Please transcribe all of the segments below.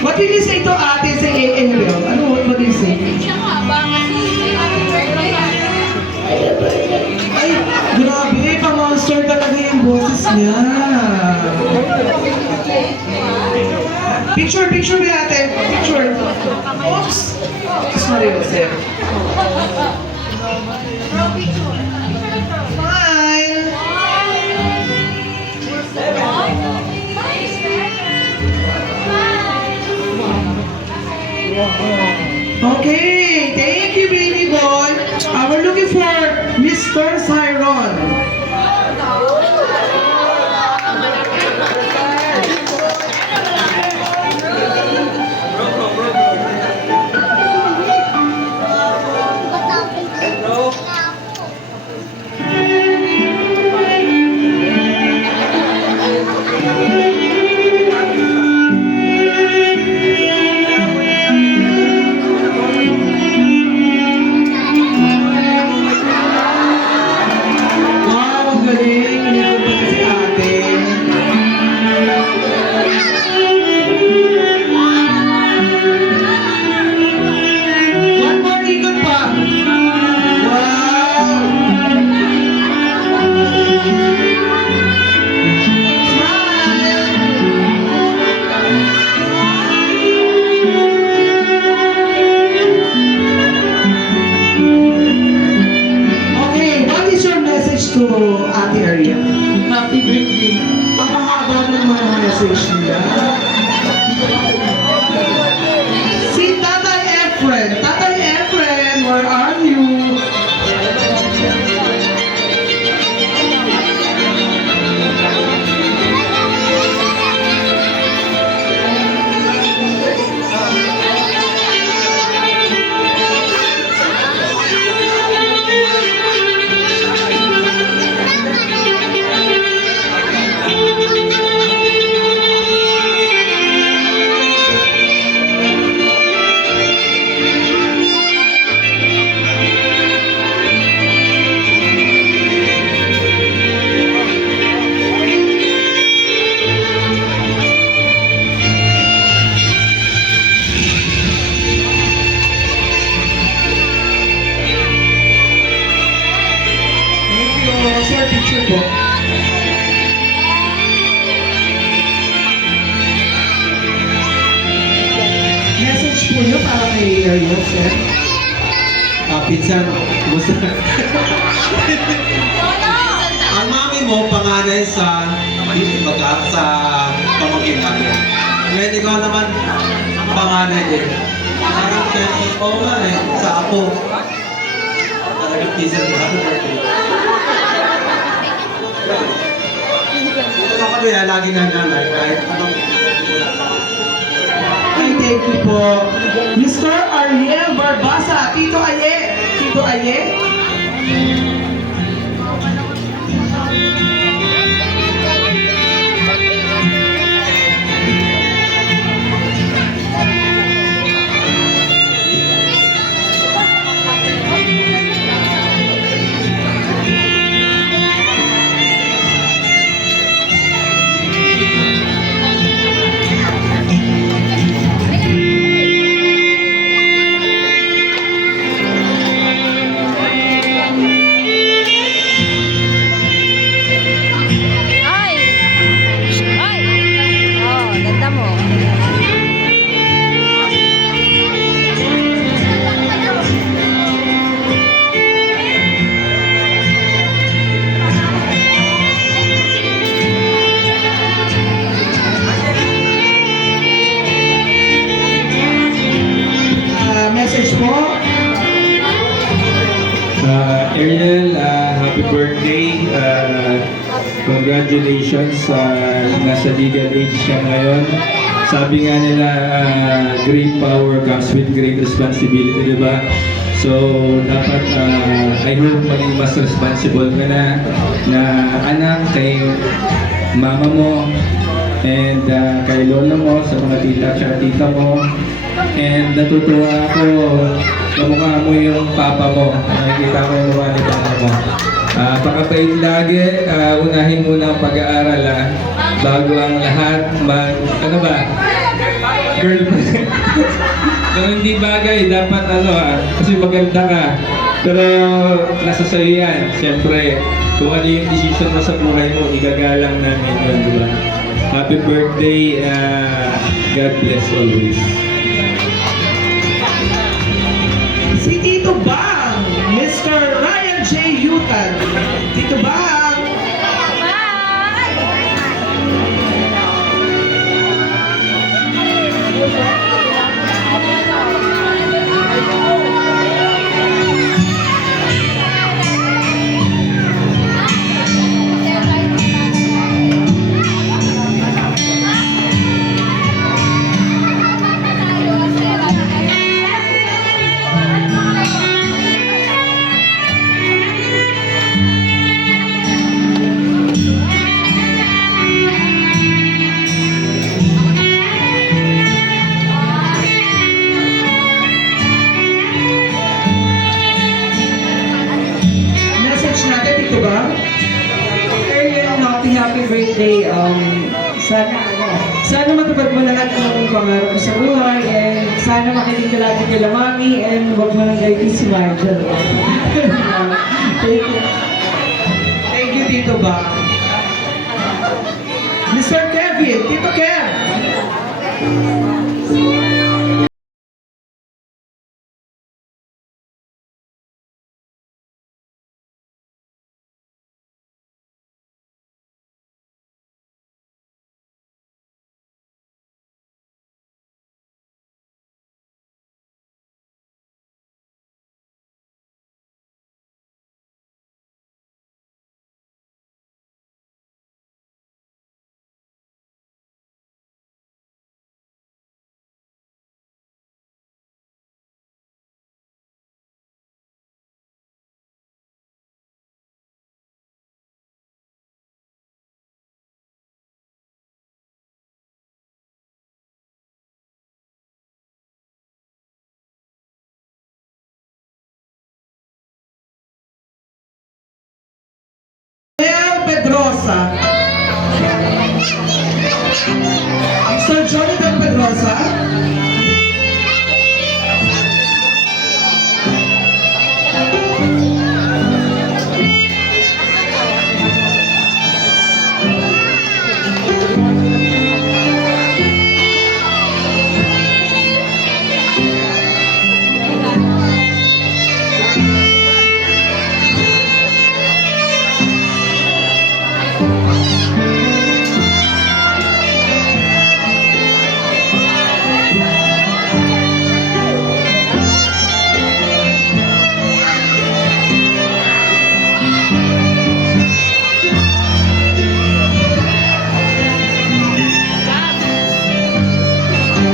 What did you say to ate sa Ariel? What did you say? Ay, grabe, pa-monster talaga yung boses niya. Picture mo ate. Picture. Oops. Sorry, Jose. Smile. Okay, thank you, baby boy. We're looking for Mr. Cyron. To Ate Ariel. Happy birthday. Ang mahaba ng mga message nila. Si Tatay Efren. Tatay Efren, where are you? Picture po. Message po nyo para kay Ariel, sir. Pinsan, gusto ang mami mo, panganay sa pamangkin namin. Ngayon ikaw naman, panganay din. Oo nga sa apo. Talagang pinsan ko. Ito na kami, lagi na nanay, kahit anong Ay, thank you po. Mr. Ariel Barbasa, Tito Aye. Tito Aye. Ariel, happy birthday. Congratulations. Nasa legal age siya ngayon. Sabi nga nila, great power comes with great responsibility, di ba? So, dapat, I hope maging mas responsible ka na anak kay mama mo and kay lola mo, sa mga tita at tita mo. And natutuwa ako, kamukha mo yung papa mo. Nakikita ko yung mukha ni papa mo. Pakapait lagi, unahin muna ang pag-aaral bago ang lahat ano ba? Girlfriend. Kung hindi bagay, dapat kasi maganda ka. Pero nasa sa'yo yan. Siyempre, kung ano yung decision mo sa buhay mo, igagalang namin yun, di ba? Happy birthday, God bless always. Si Tito Bang, Mr. Ryan J. Yutan. Tito Bang! Message natin, Tito Bang. Ariel, happy birthday. Sana matupad mo lahat ng pangarap mo sa buhay and sana makinig ka lagi kay mami and huwag mo lang kayo si Marjorie. Thank you. Thank you, Tito Bang. Mr. Kevin, Tito Kev. Nel Pedrosa. Sir Jonathan Pedrosa.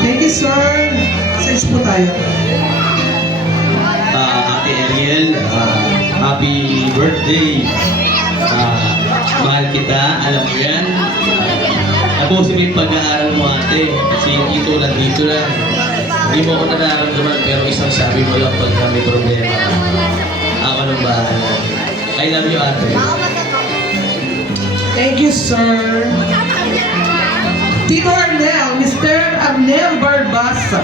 Thank you, sir. Message po tayo. Ate Ariel, happy birthday. Mahal kita, alam mo yan. Tapusin mo yung pag-aaral mo, ate. Kasi ito lang, dito lang. Hindi mo ako nararamdaman, pero isang sabi mo lang pag may problema. Ako nang bahala. I love you, ate. Thank you, sir. Tito Arnel, Mr. Arnel Barbasa.